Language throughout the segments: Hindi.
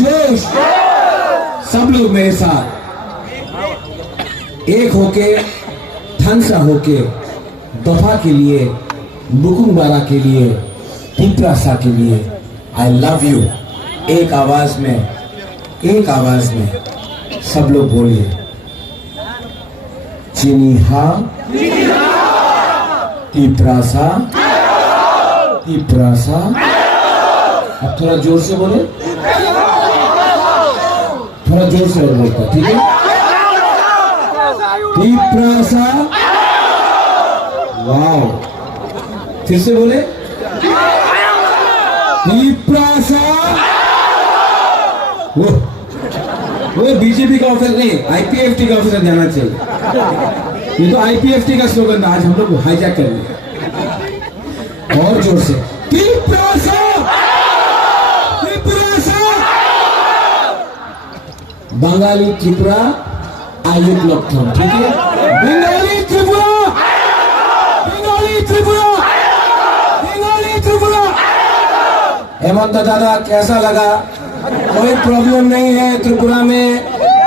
जोश। सब लोग मेरे साथ एक होके, ठनसा होके, दफा के लिए, बुकुंबारा के लिए, तिप्रासा के लिए, आई लव यू। एक आवाज में सब लोग बोलिए, चिनिहा, तिप्रासा, तिप्रासा। अब थोड़ा जोर से बोले, थोड़ा जोर से बोलता, ठीक है? तिप्रासा, वाओ। फिर से बोले, तिप्रासा। वो बीजेपी का ऑफिसर नहीं, आईपीएफटी का ऑफिसर जाना चाहिए। ये तो आईपीएफटी का स्लोगन था, आज हम लोग हाईजैक कर लिया। और जोर से, तिप्रासा, तिप्रासा। बंगाली त्रिपुरा आयुक्त लक्षण, ठीक है? बंगाली त्रिपुरा, बंगाली त्रिपुरा, बंगाली त्रिपुरा। हेमंत दादा कैसा लगा? कोई प्रॉब्लम नहीं है त्रिपुरा में।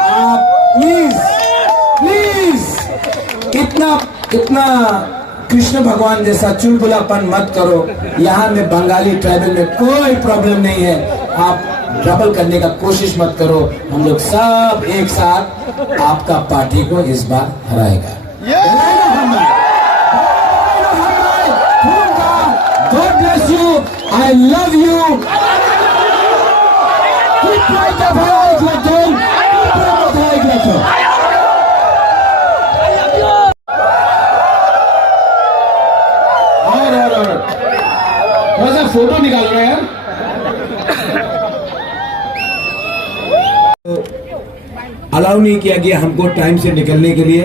आप प्लीज इतना कृष्ण भगवान जैसा चुलबुलापन मत करो। यहाँ में बंगाली ट्राइबल में कोई प्रॉब्लम नहीं है। आप डबल करने का कोशिश मत करो। हम लोग सब एक साथ आपका पार्टी को इस बार हराएगा। God bless you. I love you. थोड़ा सा फोटो निकालो ना यार। अलाउ नहीं किया गया हमको टाइम से निकलने के लिए।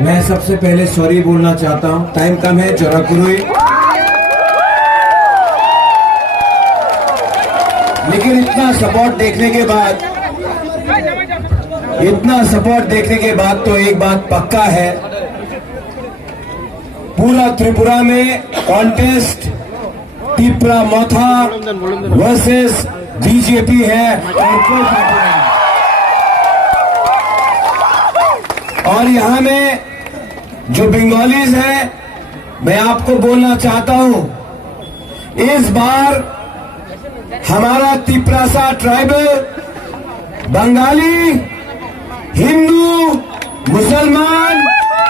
मैं सबसे पहले सॉरी बोलना चाहता हूं। टाइम कम है, चौराकुरुई, लेकिन इतना सपोर्ट देखने के बाद तो एक बात पक्का है, पूरा त्रिपुरा में कॉन्टेस्ट तिप्रा मोथा वर्सेस बीजेपी है और कोई पार्टी नहीं। और यहाँ में जो बंगालीज हैं, मैं आपको बोलना चाहता हूं, इस बार हमारा तिप्रासा ट्राइबल बंगाली, हिंदू, मुसलमान,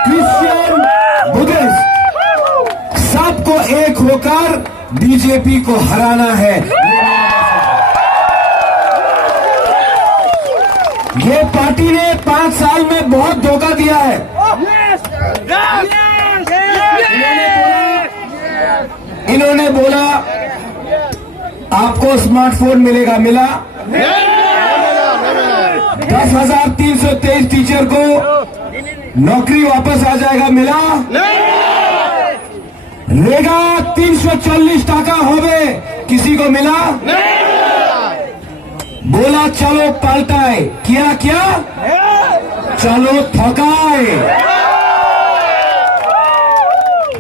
क्रिश्चियन, बुद्धिस्ट सबको एक होकर बीजेपी को हराना है। ये पार्टी ने 5 साल में बहुत धोखा दिया है। इन्होंने बोला आपको स्मार्टफोन मिलेगा, मिला? 10,323 टीचर को नौकरी वापस आ जाएगा, मिला? रेगा 340 टाका होवे, किसी को मिला? बोला चलो पलटाए, किया क्या? चलो थकाए।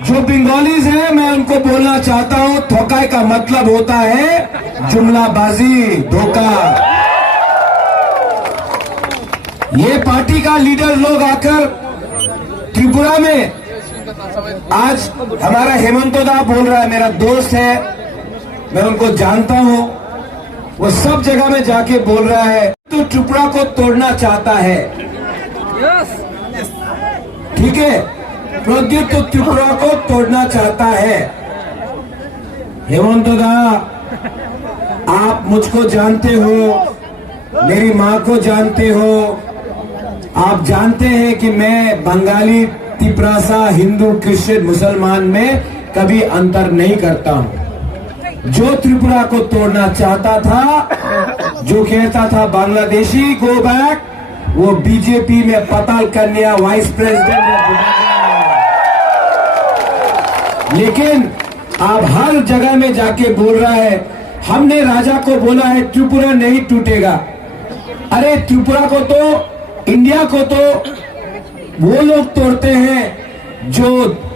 जो बंगालीज हैं, मैं उनको बोलना चाहता हूं, थकाए का मतलब होता है जुमलाबाजी, धोखा। ये पार्टी का लीडर लोग आकर त्रिपुरा में, आज हमारा हेमंत दा बोल रहा है, मेरा दोस्त है, मैं उनको जानता हूं, वो सब जगह में जाके बोल रहा है तो त्रिपुरा को तोड़ना चाहता है। ठीक है, प्रद्युत तो त्रिपुरा को तोड़ना चाहता है। हेमंत दा, आप मुझको जानते हो, मेरी माँ को जानते हो, आप जानते हैं कि मैं बंगाली, तिप्रासा, हिंदू, क्रिश्चियन, मुसलमान में कभी अंतर नहीं करता हूं। जो त्रिपुरा को तोड़ना चाहता था, जो कहता था बांग्लादेशी गो बैक, वो बीजेपी में पताल कन्या वाइस प्रेसिडेंट। लेकिन आप हर जगह में जाके बोल रहा है, हमने राजा को बोला है त्रिपुरा नहीं टूटेगा। अरे त्रिपुरा को तो, इंडिया को तो वो लोग तोड़ते हैं जो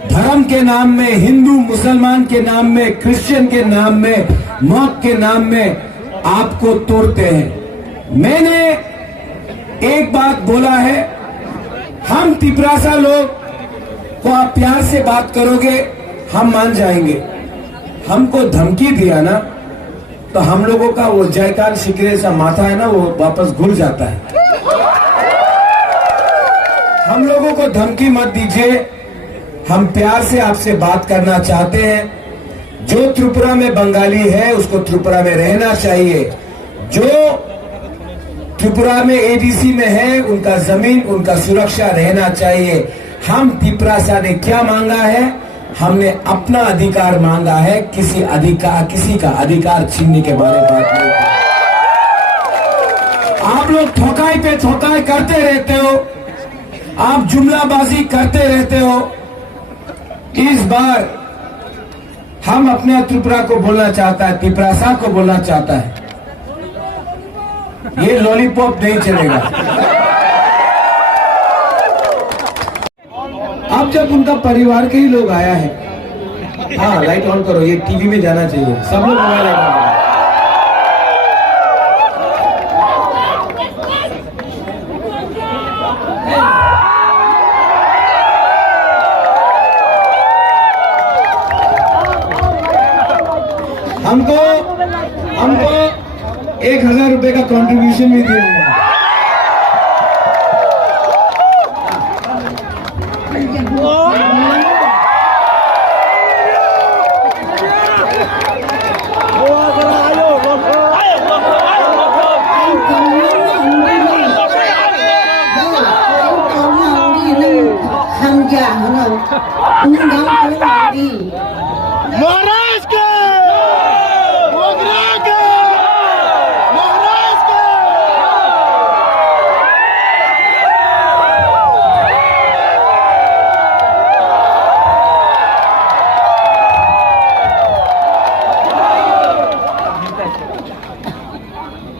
धर्म के नाम में, हिंदू मुसलमान के नाम में, क्रिश्चियन के नाम में, मौत के नाम में आपको तोड़ते हैं। मैंने एक बात बोला है, हम तिपरासा लोग को आप प्यार से बात करोगे हम मान जाएंगे। हमको धमकी दिया ना तो हम लोगों का वो जयकाल शिकरे सा माथा है ना, वो वापस घुल जाता है। हम लोगों को धमकी मत दीजिए, हम प्यार से आपसे बात करना चाहते हैं। जो त्रिपुरा में बंगाली है उसको त्रिपुरा में रहना चाहिए, जो त्रिपुरा में एडीसी में है उनका जमीन, उनका सुरक्षा रहना चाहिए। हम तिपरासा ने क्या मांगा है? हमने अपना अधिकार मांगा है, किसी का अधिकार छीनने के बारे में बात नहीं। आप लोग ठोकाई पे ठोकाई करते रहते हो, आप जुमलाबाजी करते रहते हो। इस बार हम अपने त्रिपुरा को बोलना चाहता है, तिपरासा को बोलना चाहता है, ये लॉलीपॉप नहीं चलेगा। अब जब उनका परिवार के ही लोग आया है, हाँ लाइट ऑन करो, ये टीवी में जाना चाहिए, सब लोग मोबाइल ऑन करो। हमको 1000 रुपए का कंट्रीब्यूशन भी दिया है।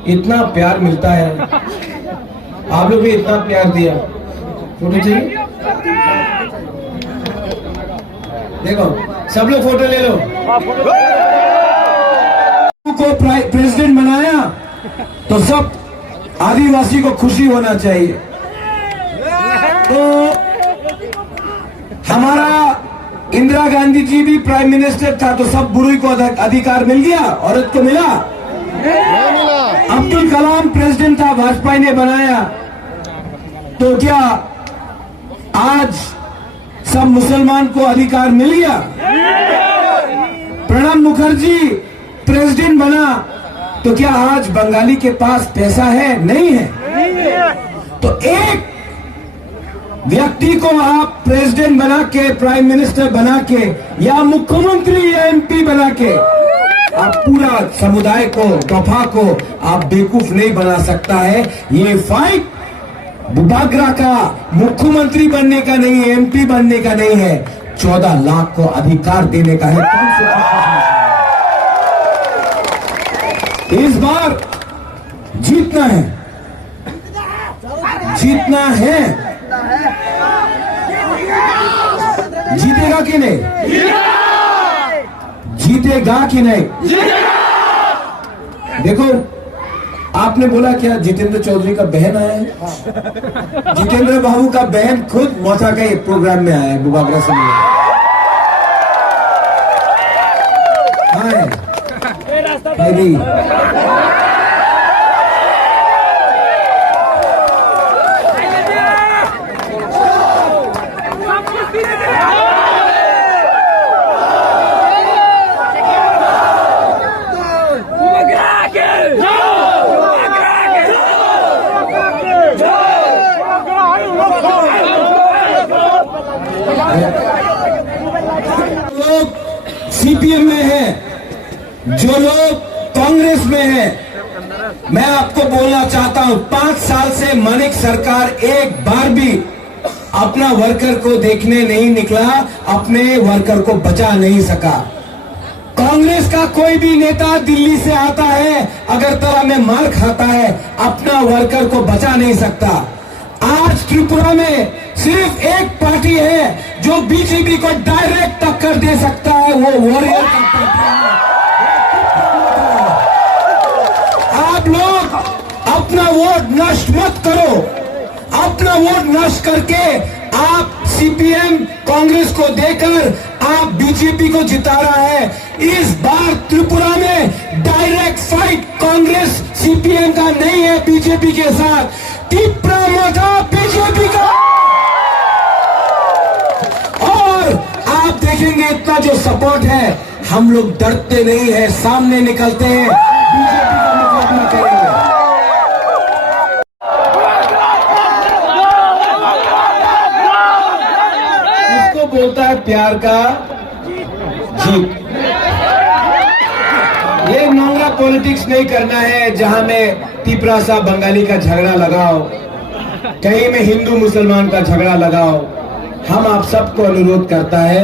इतना प्यार मिलता है, आप लोग भी इतना प्यार दिया। फोटो चाहिए? देखो सब लोग फोटो ले लो। को प्रेसिडेंट बनाया तो सब आदिवासी को खुशी होना चाहिए। तो हमारा इंदिरा गांधी जी भी प्राइम मिनिस्टर था तो सब बुरी को अधिकार मिल गया, औरत को मिला? अब्दुल कलाम प्रेसिडेंट था, वाजपेयी ने बनाया, तो क्या आज सब मुसलमान को अधिकार मिल गया? प्रणब मुखर्जी प्रेसिडेंट बना तो क्या आज बंगाली के पास पैसा है? नहीं है। तो एक व्यक्ति को आप प्रेसिडेंट बना के, प्राइम मिनिस्टर बना के, या मुख्यमंत्री या एमपी बना के आप पूरा समुदाय को, दफा को आप बेवकूफ नहीं बना सकता है। ये फाइट बुबागरा का मुख्यमंत्री बनने का नहीं है, एमपी बनने का नहीं है, 14 लाख को अधिकार देने का है। इस बार जीतना है, जीतना है। जीतेगा कि नहीं? जीतेगा कि नहीं? देखो आपने बोला क्या जितेंद्र चौधरी का बहन आया है? जितेंद्र बाबू का बहन खुद मौसा के प्रोग्राम में आया है, बुबागरा से मिला। लोग सीपीएम में हैं, जो लोग कांग्रेस में हैं, मैं आपको बोलना चाहता हूं 5 साल से मानिक सरकार एक बार भी अपना वर्कर को देखने नहीं निकला, अपने वर्कर को बचा नहीं सका। कांग्रेस का कोई भी नेता दिल्ली से आता है, अगरतला में मार खाता है, अपना वर्कर को बचा नहीं सकता। आज त्रिपुरा में सिर्फ एक पार्टी है जो बीजेपी को डायरेक्ट टक्कर दे सकता है, वो वॉरियर का पार्टी है। आप लोग अपना वोट नष्ट मत करो। अपना वोट नष्ट करके आप सीपीएम कांग्रेस को देकर आप बीजेपी को जिता रहा है। इस बार त्रिपुरा में डायरेक्ट फाइट कांग्रेस सीपीएम का नहीं है बीजेपी के साथ, त्रिपुरा मोटा बीजेपी का। और आप देखेंगे इतना जो सपोर्ट है, हम लोग डरते नहीं है, सामने निकलते हैं, बीजेपी का मुकाबला करेंगे। बोलता है प्यार का जीत। ये नोंगरा पॉलिटिक्स नहीं करना है जहां में तिपरासा बंगाली का झगड़ा लगाओ, कहीं में हिंदू मुसलमान का झगड़ा लगाओ। हम आप सबको अनुरोध करता है,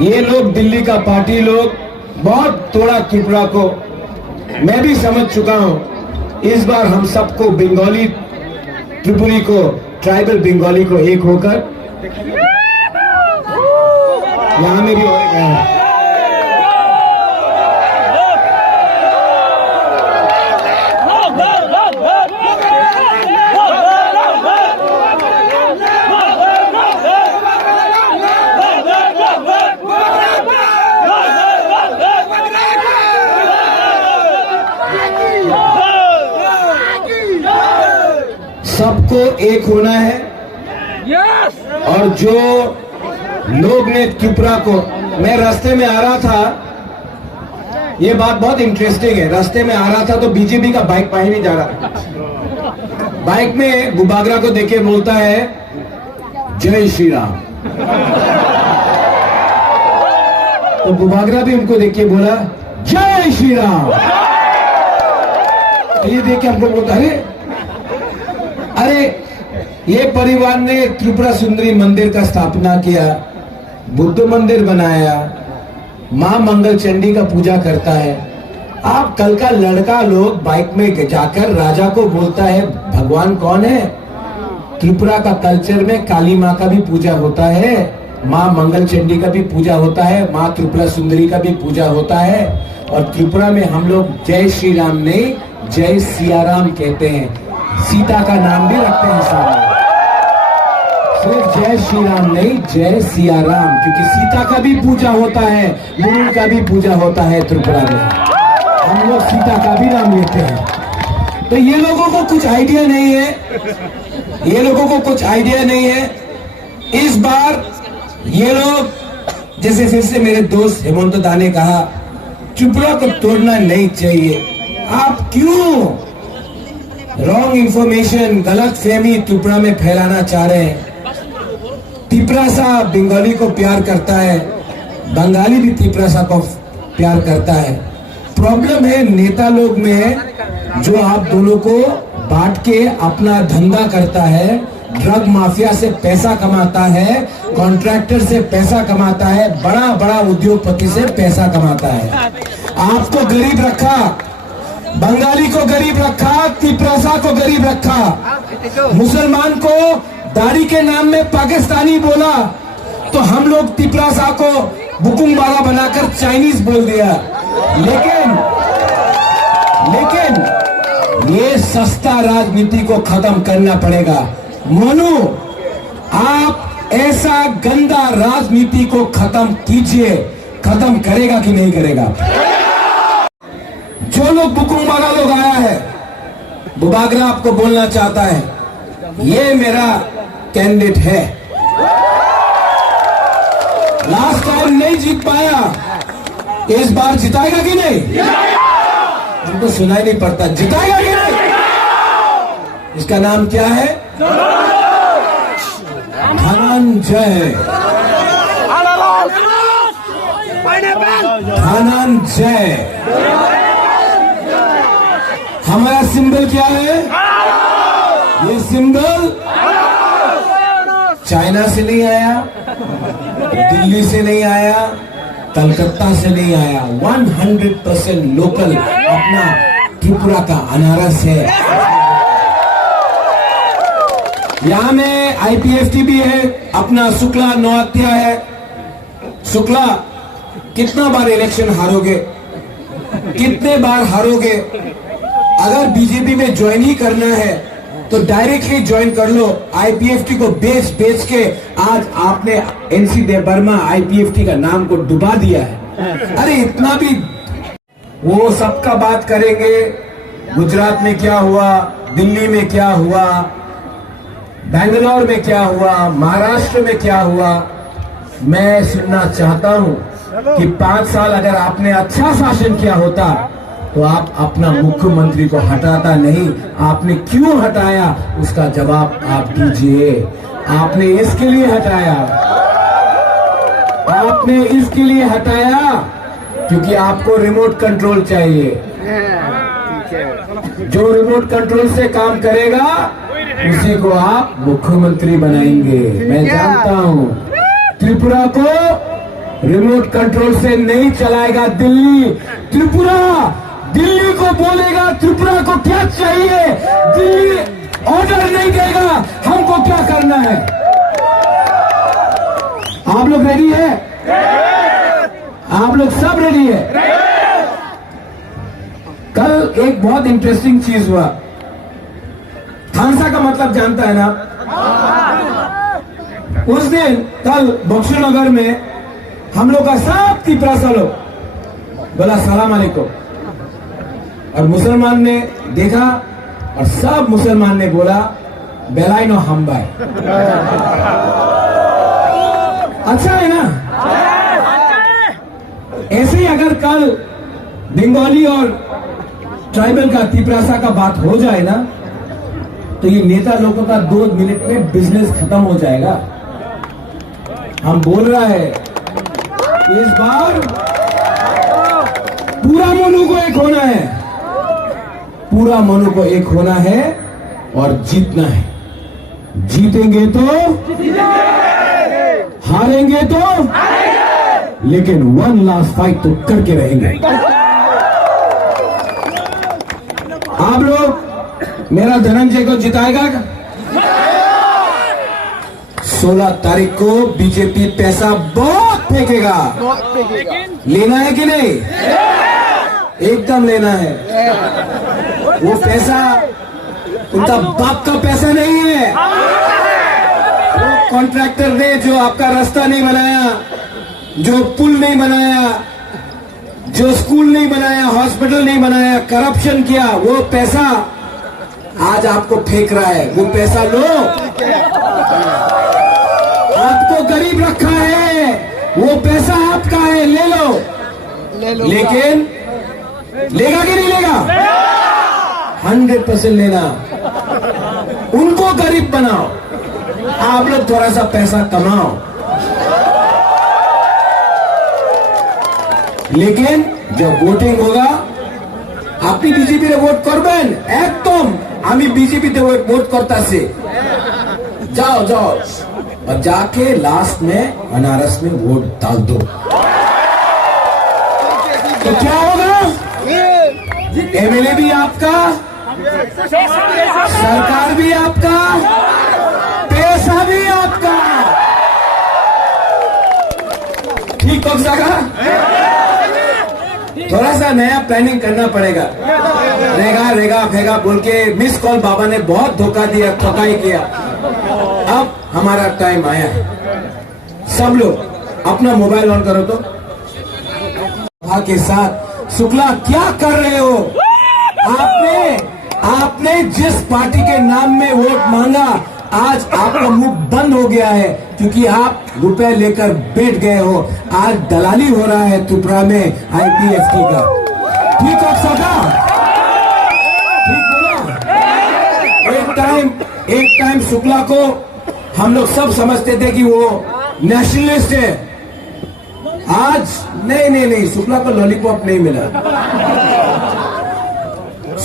ये लोग दिल्ली का पार्टी लोग बहुत तोड़ा त्रिपुरा को, मैं भी समझ चुका हूं। इस बार हम सबको बंगाली त्रिपुरी को, ट्राइबल बंगाली को एक होकर, यहां में भी और है, सबको एक होना है। और जो लोग ने त्रिपुरा को, मैं रास्ते में आ रहा था, ये बात बहुत इंटरेस्टिंग है, रास्ते में आ रहा था तो बीजेपी का बाइक पाही नहीं जा रहा। बाइक में बुबागरा को देखे बोलता है जय श्री राम, तो बुबागरा भी उनको देख के बोला जय श्री राम। तो ये देख के हमको बोलता अरे ये परिवार ने त्रिपुरा सुंदरी मंदिर का स्थापना किया, बुद्ध मंदिर बनाया, मां मंगल चंडी का पूजा करता है। आप कल का लड़का लोग बाइक में जाकर राजा को बोलता है भगवान कौन है। त्रिपुरा का कल्चर में काली माँ का भी पूजा होता है, मां मंगल चंडी का भी पूजा होता है, मां त्रिपुरा सुंदरी का भी पूजा होता है। और त्रिपुरा में हम लोग जय श्री राम नहीं जय सियाराम कहते हैं, सीता का नाम भी रखते हैं सामने। सिर्फ जय श्री राम नहीं जय सियाराम, क्योंकि सीता का भी पूजा होता है, मुरुल का भी पूजा होता है त्रिपुरा में। हम लोग सीता का भी नाम लेते हैं। तो ये लोगों को कुछ आइडिया नहीं है, ये लोगों को कुछ आइडिया नहीं है। इस बार ये लोग, जैसे फिर से मेरे दोस्त हेमंत दा ने कहा, त्रिपुरा को तोड़ना नहीं चाहिए। आप क्यों रॉन्ग इंफॉर्मेशन, गलत फहमी त्रिपुरा में फैलाना चाह रहे हैं। तिपरासा बंगाली को प्यार करता है, बंगाली भी तिपरासा को प्यार करता है। प्रॉब्लम है नेता लोग में, जो आप दोनों को बांट के अपना धंधा करता है, ड्रग माफिया से पैसा कमाता है, कॉन्ट्रैक्टर से पैसा कमाता है, बड़ा बड़ा उद्योगपति से पैसा कमाता है। आपको गरीब रखा, बंगाली को गरीब रखा, तिपरासा को गरीब रखा, मुसलमान को दाढ़ी के नाम में पाकिस्तानी बोला, तो हम लोग तिपरासा को बुकुंगबारा बनाकर चाइनीज बोल दिया। लेकिन ये सस्ता राजनीति को खत्म करना पड़ेगा। मोनू, आप ऐसा गंदा राजनीति को खत्म कीजिए। खत्म करेगा कि नहीं करेगा? जो लोग बुकुंगबारा लोग आया है, बुबागरा आपको बोलना चाहता है, ये मेरा कैंडिडेट है। लास्ट टाइम नहीं जीत पाया, इस बार जिताएगा कि नहीं? हमको सुनाई नहीं पड़ता, जिताएगा कि नहीं? इसका नाम क्या है? धनंजय। धनंजय। हमारा सिंबल क्या है? ये सिंबल चाइना से नहीं आया, दिल्ली से नहीं आया, कलकत्ता से नहीं आया, 100% लोकल अपना त्रिपुरा का अनारस है। यहां में आईपीएफटी भी है, अपना शुक्ला नौहत्या है। शुक्ला, कितना बार इलेक्शन हारोगे, कितने बार हारोगे? अगर बीजेपी में ज्वाइन ही करना है तो डायरेक्टली ज्वाइन कर लो। आईपीएफटी को बेच बेच के आज आपने एनसी देव वर्मा आईपीएफटी का नाम को डुबा दिया है। अरे इतना भी वो सबका बात करेंगे। गुजरात में क्या हुआ, दिल्ली में क्या हुआ, बेंगलोर में क्या हुआ, महाराष्ट्र में क्या हुआ। मैं सुनना चाहता हूं कि 5 साल अगर आपने अच्छा शासन किया होता तो आप अपना मुख्यमंत्री को हटाता नहीं। आपने क्यों हटाया, उसका जवाब आप दीजिए। आपने इसके लिए हटाया, आपने इसके लिए हटाया क्योंकि आपको रिमोट कंट्रोल चाहिए। जो रिमोट कंट्रोल से काम करेगा उसी को आप मुख्यमंत्री बनाएंगे। मैं जानता हूं त्रिपुरा को रिमोट कंट्रोल से नहीं चलाएगा दिल्ली। त्रिपुरा दिल्ली को बोलेगा त्रिपुरा को क्या चाहिए, दिल्ली ऑर्डर नहीं देगा हमको क्या करना है। आप लोग रेडी है? आप लोग सब रेडी है? कल एक बहुत इंटरेस्टिंग चीज हुआ। थानसा का मतलब जानता है ना? उस दिन कल बक्सनगर में हम लोग का सब तिपरासा लोग बोला सलाम अलैकुम, और मुसलमान ने देखा और सब मुसलमान ने बोला बेलाइनो हम्बाई। अच्छा है ना? ऐसे ही अगर कल बंगाली और ट्राइबल का तिपरासा का बात हो जाए ना तो ये नेता लोगों का 2 मिनट में बिजनेस खत्म हो जाएगा। हम बोल रहा है इस बार पूरा मनु को एक होना है, पूरा मनु को एक होना है और जीतना है। जीतेंगे तो हारेंगे तो लेकिन 1 लास्ट फाइट तो करके रहेंगे। आप लोग मेरा धनंजय को जिताएगा? 16 तारीख को बीजेपी पैसा बहुत फेंकेगा। लेना है कि नहीं? एकदम लेना है। वो पैसा उनका बाप का पैसा नहीं है। वो कॉन्ट्रैक्टर ने जो आपका रास्ता नहीं बनाया, जो पुल नहीं बनाया, जो स्कूल नहीं बनाया, हॉस्पिटल नहीं बनाया, करप्शन किया, वो पैसा आज आपको फेंक रहा है। वो पैसा लो, आपको गरीब रखा है, वो पैसा आपका है, ले लो। लेकिन लेगा कि नहीं लेगा? 100% लेना। उनको गरीब बनाओ, आप लोग थोड़ा सा पैसा कमाओ। लेकिन जब वोटिंग होगा আপনি বিজেপিরে ভোট করবেন, একদম আমি বিজেপিতে ভোट करता से जाओ जाओ और जाके लास्ट में बनारस में वोट डाल दो। तो क्या होगा? एमएलए भी आपका, सरकार भी आपका, पैसा भी आपका। ठीक हो सका? थोड़ा सा नया प्लानिंग करना पड़ेगा। रेगा रेगा फेगा बोल के मिस कॉल बाबा ने बहुत धोखा दिया, ठकाई किया। अब हमारा टाइम आया है। सब लोग अपना मोबाइल ऑन करो तो। के साथ शुक्ला क्या कर रहे हो? आपने जिस पार्टी के नाम में वोट मांगा, आज आपका मुंह बंद हो गया है क्योंकि आप रुपए लेकर बैठ गए हो। आज दलाली हो रहा है त्रिपुरा में आईपीएफटी का। ठीक हो सका? ठीक बोला? एक टाइम शुक्ला को हम लोग सब समझते थे कि वो नेशनलिस्ट है। आज नहीं, शुक्ला को लॉलीपॉप नहीं मिला।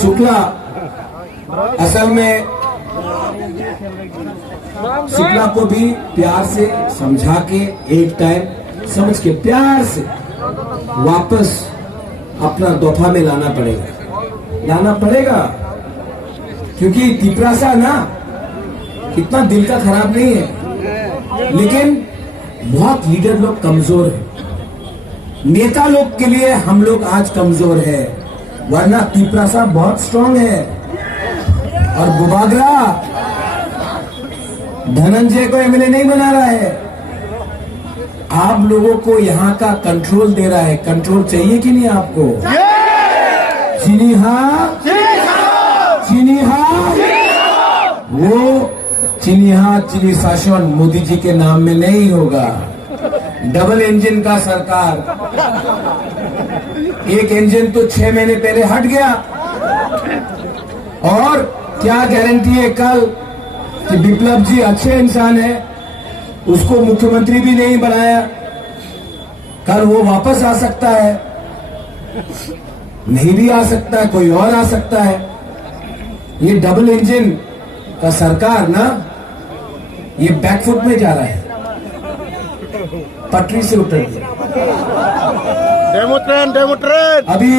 शुक्ला असल में शुक्ला को भी प्यार से समझा के, एक टाइम समझ के प्यार से वापस अपना दफा में लाना पड़ेगा क्योंकि तिपरासा ना इतना दिल का खराब नहीं है, लेकिन बहुत लीडर लोग कमजोर हैं। नेता लोग के लिए हम लोग आज कमजोर है, वरना तिपरासा बहुत स्ट्रांग है। और बुबागरा धनंजय को एमएलए नहीं बना रहा है, आप लोगों को यहाँ का कंट्रोल दे रहा है। कंट्रोल चाहिए कि नहीं आपको? चीनी हाँ, चीनी हाँ। वो चीनी हाँ, चीनी शासन मोदी जी के नाम में नहीं होगा। डबल इंजन का सरकार, एक इंजन तो 6 महीने पहले हट गया, और क्या गारंटी है कल कि विप्लव जी अच्छे इंसान है, उसको मुख्यमंत्री भी नहीं बनाया, कल वो वापस आ सकता है, नहीं भी आ सकता है, कोई और आ सकता है। ये डबल इंजन का सरकार ना, ये बैकफुट में जा रहा है, पटरी से उतर गया। डेमो ट्रेन अभी